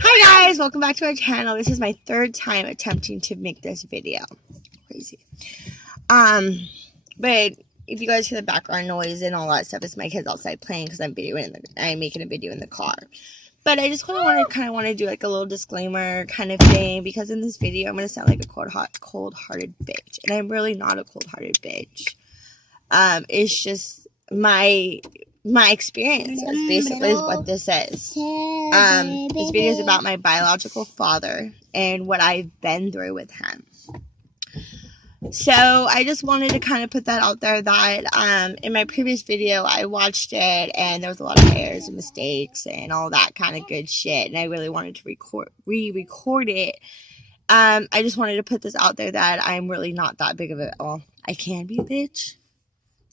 Hi guys, welcome back to our channel. This is my third time attempting to make this video. Crazy. Um, but if you guys hear the background noise and all that stuff, it's my kids outside playing because I'm making a video in the car. But I just want to do like a little disclaimer kind of thing because in this video I'm gonna sound like a cold-hearted bitch, and I'm really not a cold-hearted bitch. It's just my experience. That's basically what this is. This video is about my biological father and what I've been through with him. So I just wanted to kind of put that out there that in my previous video I watched it and there was a lot of errors and mistakes and all that kind of good shit, and I really wanted to re-record it. I just wanted to put this out there that I'm really not that big of a, well, I can be a bitch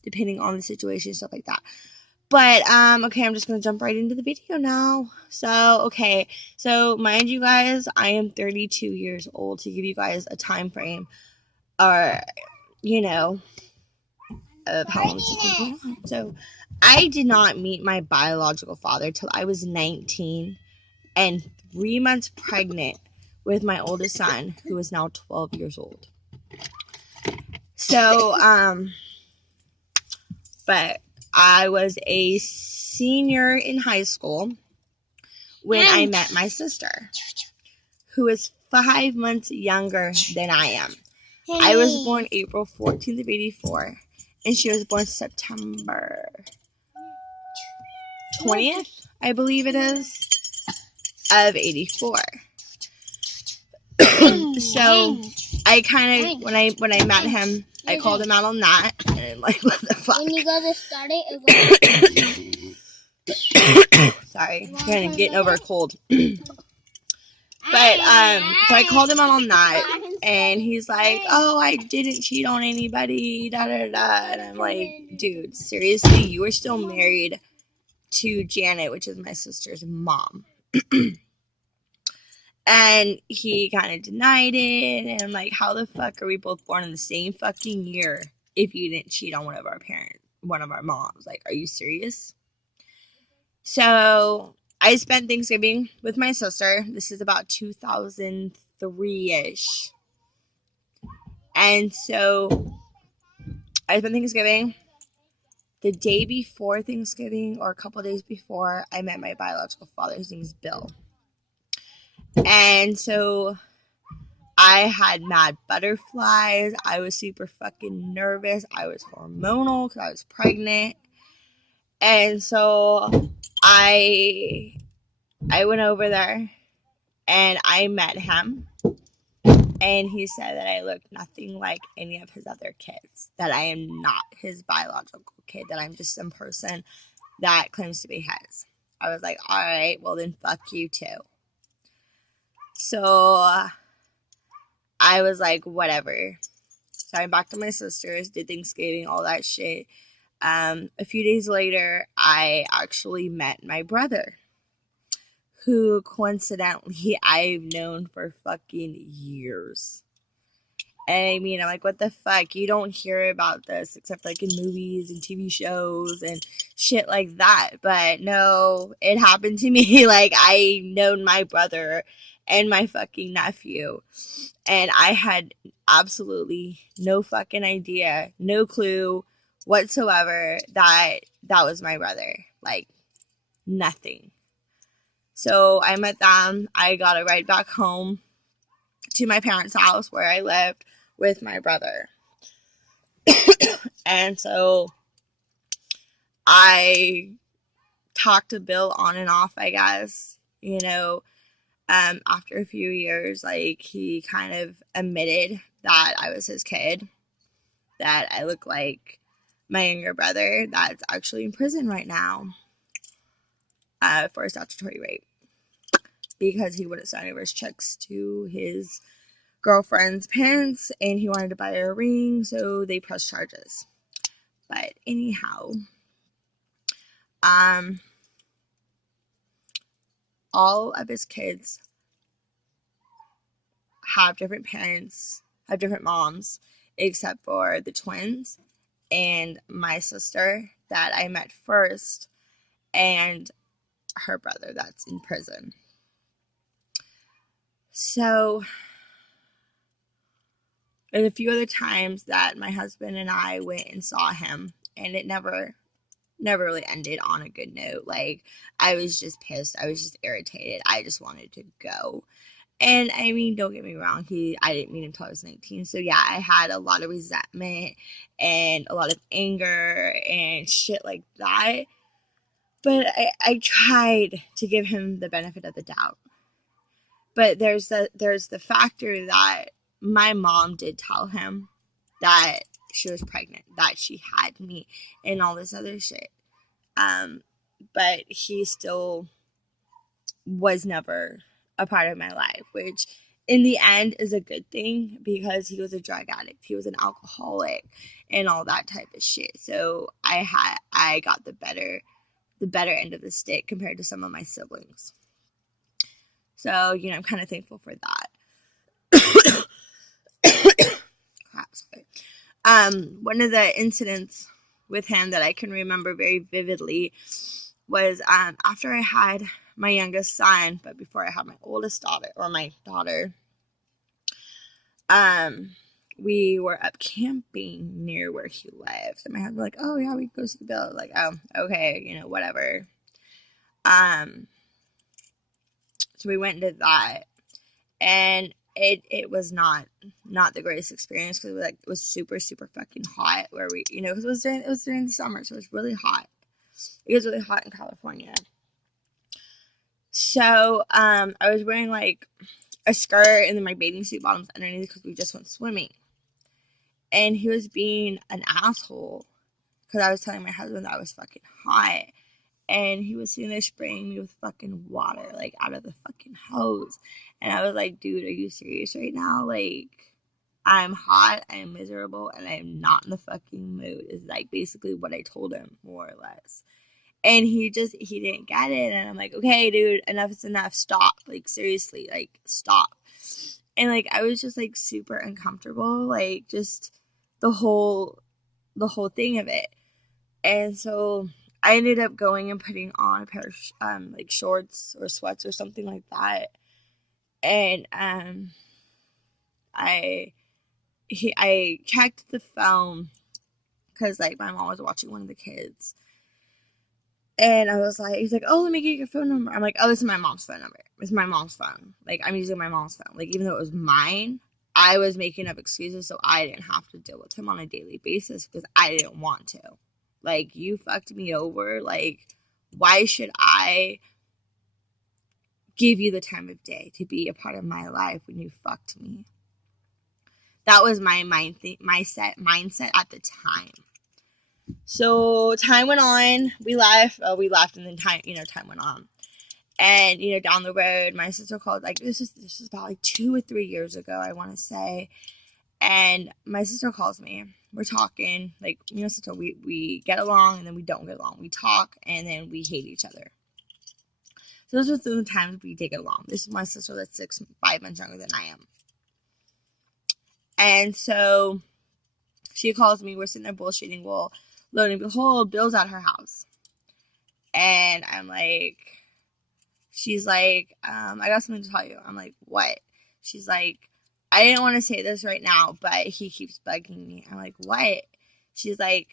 depending on the situation, stuff like that. But, okay, I'm just gonna jump right into the video now. So, mind you guys, I am 32 years old, to give you guys a time frame, or, you know, of how long this has been going on. So, I did not meet my biological father till I was 19 and 3 months pregnant with my oldest son, who is now 12 years old. So, but I was a senior in high school when I met my sister, who is 5 months younger than I am. I was born April 14th of 84, and she was born September 20th, I believe it is, of 84. So I kind of, when I met him, I called him out on that, and I'm like, what the fuck? When you go to start it, Sorry, I'm getting over a cold. But so I called him out on that, and he's like, "Oh, I didn't cheat on anybody." Da da da. And I'm like, "Dude, seriously, you were still married to Janet, which is my sister's mom." And he kind of denied it, and I'm like, "How the fuck are we both born in the same fucking year if you didn't cheat on one of our parents, one of our moms? Like, are you serious?" So I spent Thanksgiving with my sister. This is about 2003-ish. And so I spent Thanksgiving. The day before Thanksgiving, or a couple days before, I met my biological father. His name is Bill. And so I had mad butterflies. I was super fucking nervous. I was hormonal because I was pregnant. And so I went over there and I met him. And he said that I looked nothing like any of his other kids, that I am not his biological kid, that I'm just some person that claims to be his. I was like, all right, well then fuck you too. So I was like, whatever. So I'm back to my sister's, did Thanksgiving, all that shit. A few days later, I actually met my brother, who coincidentally I've known for fucking years. And I mean, I'm like, what the fuck? You don't hear about this except like in movies and TV shows and shit like that. But no, it happened to me. Like, I known my brother and my fucking nephew. And I had absolutely no fucking idea, no clue whatsoever that that was my brother. Like, nothing. So I met them. I got a ride back home to my parents' house where I lived with my brother. And so I talked to Bill on and off, I guess. After a few years, like, he kind of admitted that I was his kid, that I look like my younger brother that's actually in prison right now for a statutory rape because he wouldn't sign over his checks to his girlfriend's parents and he wanted to buy her a ring, so they pressed charges. But anyhow, all of his kids have different parents, have different moms, except for the twins and my sister that I met first and her brother that's in prison. So there's a few other times that my husband and I went and saw him, and it never really ended on a good note. Like, I was just pissed. I was just irritated. I just wanted to go. And I mean, don't get me wrong, I didn't meet him until I was 19. So yeah, I had a lot of resentment and a lot of anger and shit like that. But I tried to give him the benefit of the doubt. But there's the factor that my mom did tell him that she was pregnant, that she had me, and all this other shit. But he still was never a part of my life, which in the end is a good thing because he was a drug addict, he was an alcoholic, and all that type of shit. So I got the better end of the stick compared to some of my siblings. So, you know, I'm kind of thankful for that. Crap, sorry. One of the incidents with him that I can remember very vividly was after I had my youngest son, but before I had my oldest daughter, or my daughter, we were up camping near where he lived. And my husband was like, oh yeah, we go see Bill. Like, oh, okay, you know, whatever. So we went and did that. And it was not the greatest experience because it was super fucking hot where we, you know, because it was during the summer, so it was really hot. It was really hot in California. So I was wearing like a skirt and then my bathing suit bottoms underneath because we just went swimming. And he was being an asshole because I was telling my husband that I was fucking hot. And he was sitting there spraying me with fucking water, like, out of the fucking hose. And I was like, dude, are you serious right now? Like, I'm hot, I'm miserable, and I'm not in the fucking mood, is, like, basically what I told him, more or less. And he didn't get it. And I'm like, okay, dude, enough is enough. Stop. Like, seriously, like, stop. And, like, I was just, like, super uncomfortable. Like, just the whole thing of it. And so I ended up going and putting on a pair of like shorts or sweats or something like that. And I checked the phone because like my mom was watching one of the kids. And I was like, he's like, oh, let me get your phone number. I'm like, oh, this is my mom's phone number. It's my mom's phone. Like, I'm using my mom's phone. Like, even though it was mine, I was making up excuses so I didn't have to deal with him on a daily basis because I didn't want to. Like, you fucked me over. Like, why should I give you the time of day to be a part of my life when you fucked me? That was my mindset at the time. So time went on. We left, and then time went on. And down the road, my sister called. Like, this is about like 2 or 3 years ago, I want to say. And my sister calls me. We're talking, like, sister, we get along and then we don't get along. We talk and then we hate each other. So those are the times we did get along. This is my sister that's 5 months younger than I am. And so she calls me. We're sitting there bullshitting. Well, lo and behold, Bill's at her house. And I'm like, she's like, I got something to tell you. I'm like, what? She's like, I didn't want to say this right now, but he keeps bugging me. I'm like, what? She's like,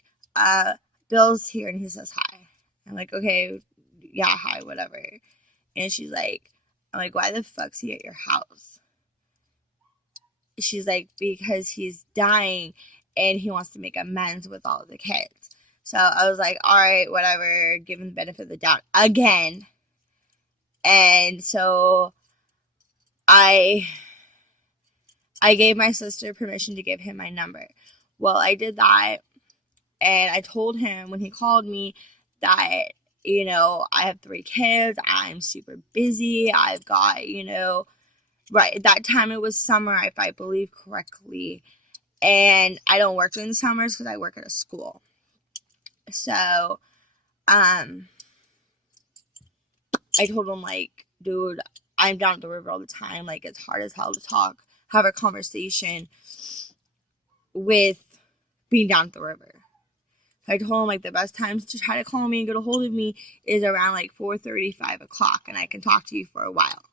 Bill's here and he says hi. I'm like, okay, yeah, hi, whatever. And she's like, I'm like, why the fuck's he at your house? She's like, because he's dying and he wants to make amends with all of the kids. So I was like, all right, whatever, give him the benefit of the doubt again. And so I gave my sister permission to give him my number. Well, I did that, and I told him when he called me that, I have 3 kids, I'm super busy, I've got, right at that time it was summer, if I believe correctly, and I don't work during the summers because I work at a school. So, I told him, like, dude, I'm down at the river all the time, like, it's hard as hell to have a conversation with being down at the river. I told him, like, the best times to try to call me and get a hold of me is around, like, 4:30, 5 o'clock, and I can talk to you for a while.